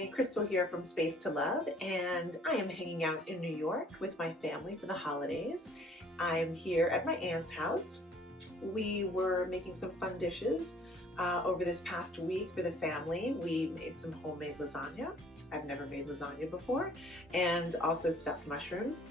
Hi, Crystal here from Space to Love, and I am hanging out in New York with my family for the holidays. I'm here at my aunt's house. We were making some fun dishes over this past week for the family. We made some homemade lasagna. I've never made lasagna before, and also stuffed mushrooms.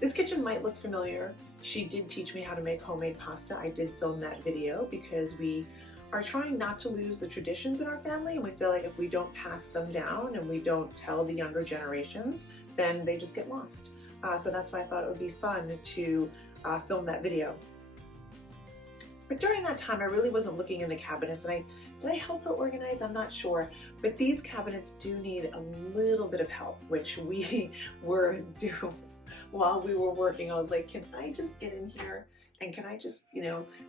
This kitchen might look familiar. She did teach me how to make homemade pasta. I did film that video because we are trying not to lose the traditions in our family, and we feel like if we don't pass them down and we don't tell the younger generations, then they just get lost. So that's why I thought it would be fun to film that video. But during that time, I really wasn't looking in the cabinets, and did I help her organize? I'm not sure. But these cabinets do need a little bit of help, which we were doing while we were working. I was like, can I just get in here and can I just,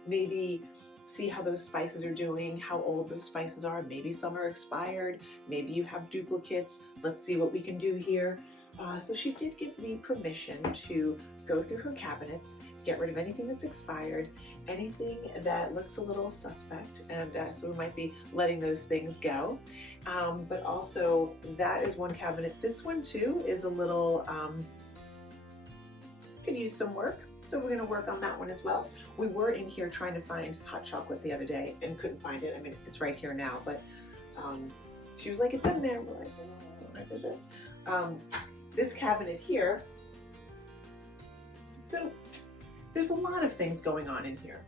maybe see how those spices are doing, how old those spices are. Maybe some are expired, maybe you have duplicates. Let's see what we can do here. So she did give me permission to go through her cabinets, get rid of anything that's expired, anything that looks a little suspect, and so we might be letting those things go. But also, that is one cabinet. This one too is a little, could use some work. So we're gonna work on that one as well. We were in here trying to find hot chocolate the other day and couldn't find it. I mean, it's right here now, but she was like, it's in there. We're like, oh, where is it? This cabinet here. So there's a lot of things going on in here.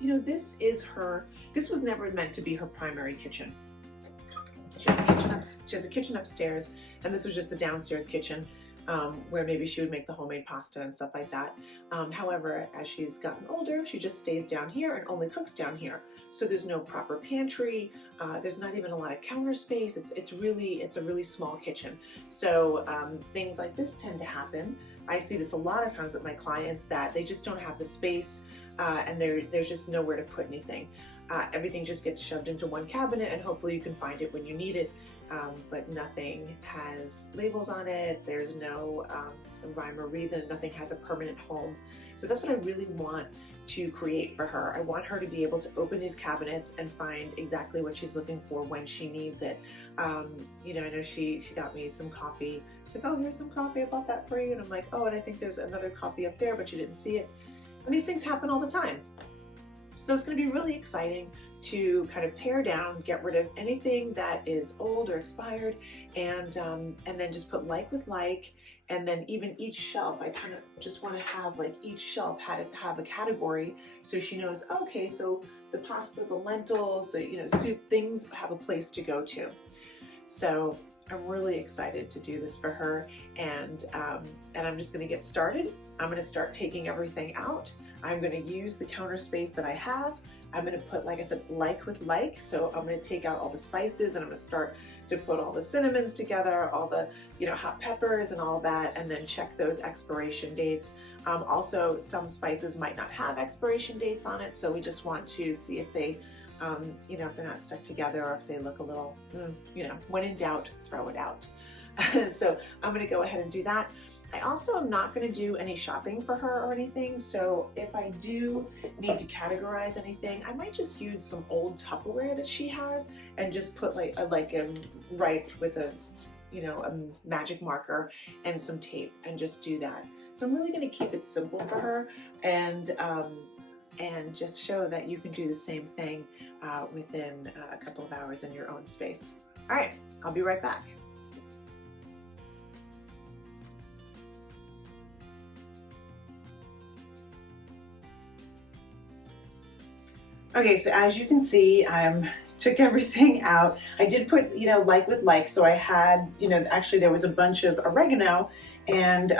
This was never meant to be her primary kitchen. She has a kitchen upstairs, and this was just the downstairs kitchen. Where maybe she would make the homemade pasta and stuff like that. However, as she's gotten older, she just stays down here and only cooks down here. So there's no proper pantry. There's not even a lot of counter space. It's a really small kitchen. So things like this tend to happen. I see this a lot of times with my clients, that they just don't have the space and there's just nowhere to put anything. Everything just gets shoved into one cabinet, and hopefully you can find it when you need it. But nothing has labels on it. There's no rhyme or reason. Nothing has a permanent home. So that's what I really want to create for her. I want her to be able to open these cabinets and find exactly what she's looking for when she needs it. I know she got me some coffee. It's like, oh, here's some coffee. I bought that for you. And I'm like, oh, and I think there's another coffee up there, but you didn't see it. And these things happen all the time. So it's going to be really exciting to kind of pare down, get rid of anything that is old or expired, and then just put like with like, and then even each shelf, I kind of just want to have like each shelf have a category, so she knows, okay, so the pasta, the lentils, the soup, things have a place to go to. So I'm really excited to do this for her, and I'm just going to get started. I'm going to start taking everything out. I'm going to use the counter space that I have. I'm going to put, like I said, like with like. So I'm going to take out all the spices, and I'm going to start to put all the cinnamons together, all the hot peppers and all that, and then check those expiration dates. Also, some spices might not have expiration dates on it, so we just want to see if they if they're not stuck together, or if they look a little, when in doubt, throw it out. So I'm going to go ahead and do that. I also am not going to do any shopping for her or anything, so if I do need to categorize anything, I might just use some old Tupperware that she has and just put write with a magic marker and some tape and just do that. So I'm really going to keep it simple for her, and just show that you can do the same thing within a couple of hours in your own space. All right, I'll be right back. Okay, so as you can see, I took everything out. I did put, like with like, so I had, actually there was a bunch of oregano and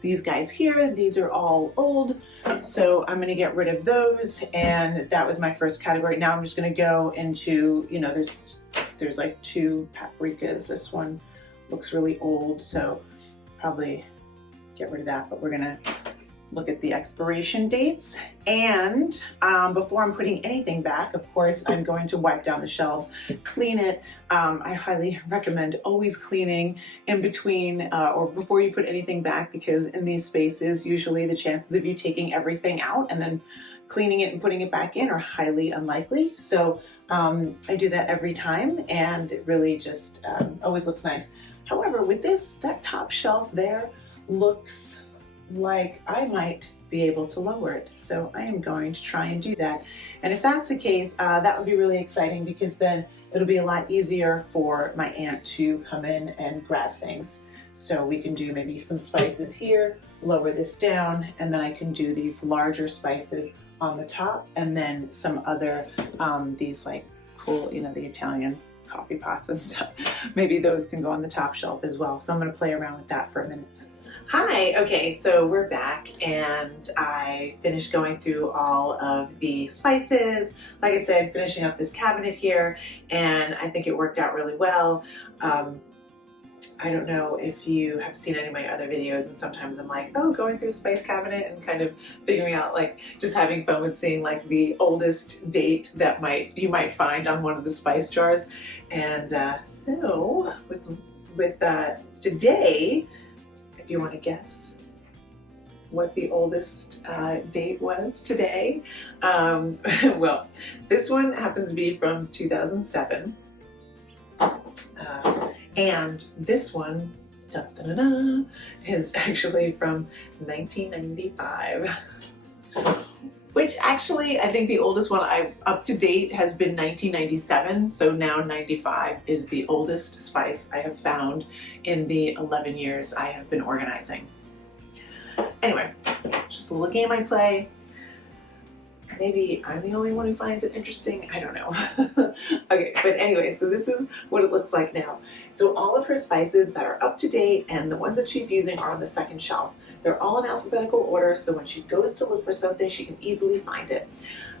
these guys here, these are all old. So I'm gonna get rid of those, and that was my first category. Now I'm just gonna go into, there's like 2 paprikas. This one looks really old, so probably get rid of that, but we're gonna look at the expiration dates. And before I'm putting anything back, of course, I'm going to wipe down the shelves, clean it. I highly recommend always cleaning in between or before you put anything back, because in these spaces, usually the chances of you taking everything out and then cleaning it and putting it back in are highly unlikely. So I do that every time, and it really just always looks nice. However, with this, that top shelf there looks like I might be able to lower it. So I am going to try and do that. And if that's the case, that would be really exciting, because then it'll be a lot easier for my aunt to come in and grab things. So we can do maybe some spices here, lower this down, and then I can do these larger spices on the top, and then some other, these like cool, you know, the Italian coffee pots and stuff. Maybe those can go on the top shelf as well. So I'm gonna play around with that for a minute. Hi, okay, so we're back, and I finished going through all of the spices. Like I said, finishing up this cabinet here, and I think it worked out really well. I don't know if you have seen any of my other videos, and sometimes I'm like, oh, going through a spice cabinet and kind of figuring out, like, just having fun with seeing like the oldest date that you might find on one of the spice jars. And so with today, if you want to guess what the oldest date was today, well, this one happens to be from 2007. And this one, da, da, da, da, is actually from 1995. Which actually, I think the oldest one up to date has been 1997, so now 95 is the oldest spice I have found in the 11 years I have been organizing. Anyway, just a little game I play. Maybe I'm the only one who finds it interesting, I don't know. Okay, but anyway, so this is what it looks like now. So all of her spices that are up to date and the ones that she's using are on the second shelf. They're all in alphabetical order, so when she goes to look for something, she can easily find it.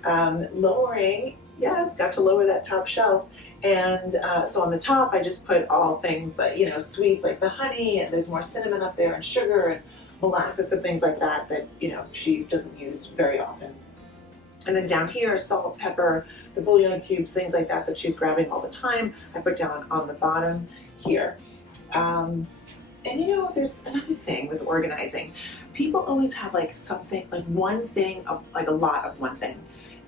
Lowering, yes, got to lower that top shelf. And so on the top, I just put all things like, you know, sweets like the honey, and there's more cinnamon up there, and sugar and molasses and things like that that, you know, she doesn't use very often. And then down here, salt, pepper, the bouillon cubes, things like that she's grabbing all the time, I put down on the bottom here. And you know, there's another thing with organizing. People always have like something, like one thing, like a lot of one thing.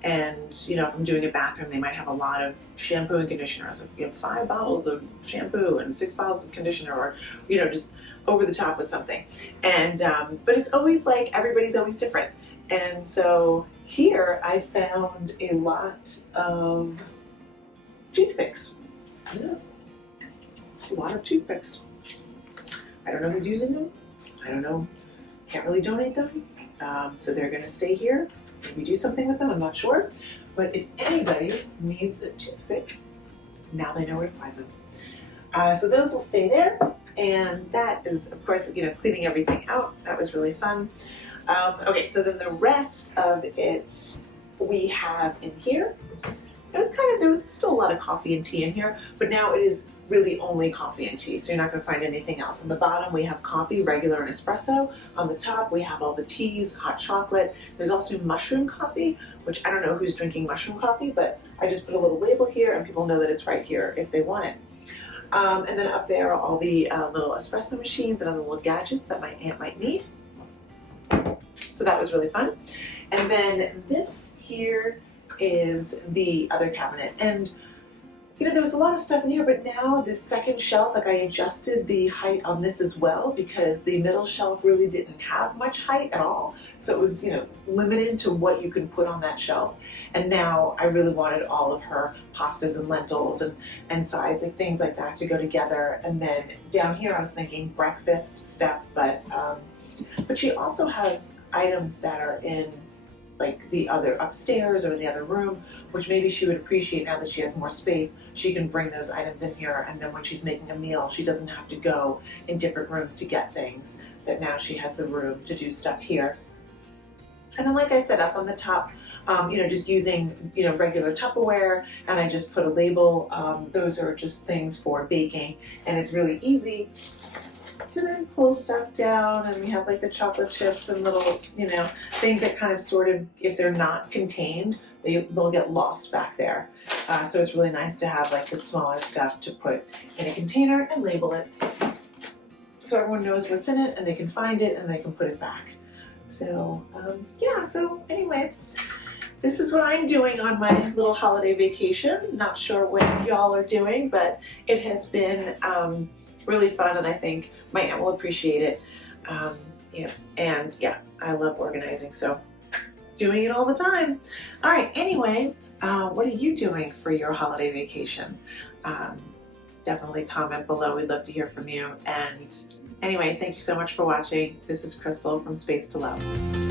And you know, if I'm doing a bathroom, they might have a lot of shampoo and conditioner. So you have 5 bottles of shampoo and 6 bottles of conditioner, or you know, just over the top with something. And but it's always like everybody's always different. And so here I found a lot of toothpicks. Yeah, a lot of toothpicks. I don't know who's using them. I don't know. Can't really donate them. So they're going to stay here. Maybe do something with them. I'm not sure. But if anybody needs a toothpick, now they know where to find them. So those will stay there. And that is, of course, you know, cleaning everything out. That was really fun. Okay, so then the rest of it we have in here. There was still a lot of coffee and tea in here, but now it is really only coffee and tea, so you're not going to find anything else. On the bottom we have coffee, regular and espresso. On the top we have all the teas, hot chocolate. There's also mushroom coffee, which I don't know who's drinking mushroom coffee, but I just put a little label here and people know that it's right here if they want it. And then up there are all the little espresso machines and other little gadgets that my aunt might need. So that was really fun. And then this here is the other cabinet. And you know, there was a lot of stuff in here, but now this second shelf, like I adjusted the height on this as well, because the middle shelf really didn't have much height at all. So it was, you know, limited to what you can put on that shelf. And now I really wanted all of her pastas and lentils and sides, like things like that to go together. And then down here I was thinking breakfast stuff, but she also has items that are in like the other upstairs or in the other room, which maybe she would appreciate now that she has more space. She can bring those items in here, and then when she's making a meal, she doesn't have to go in different rooms to get things, that now she has the room to do stuff here. And then like I said, up on the top, you know, just using, you know, regular Tupperware, and I just put a label. Those are just things for baking, and it's really easy to then pull stuff down, and we have like the chocolate chips and little, you know, things that kind of sort of, if they're not contained, they'll get lost back there. So it's really nice to have like the smaller stuff to put in a container and label it, so everyone knows what's in it and they can find it and they can put it back. So yeah, so anyway, this is what I'm doing on my little holiday vacation. Not sure what y'all are doing, but it has been really fun, and I think my aunt will appreciate it. Yeah, and yeah, I love organizing, so doing it all the time. All right, anyway, what are you doing for your holiday vacation? Definitely comment below. We'd love to hear from you. And anyway, thank you so much for watching. This is Crystal from Space to Love.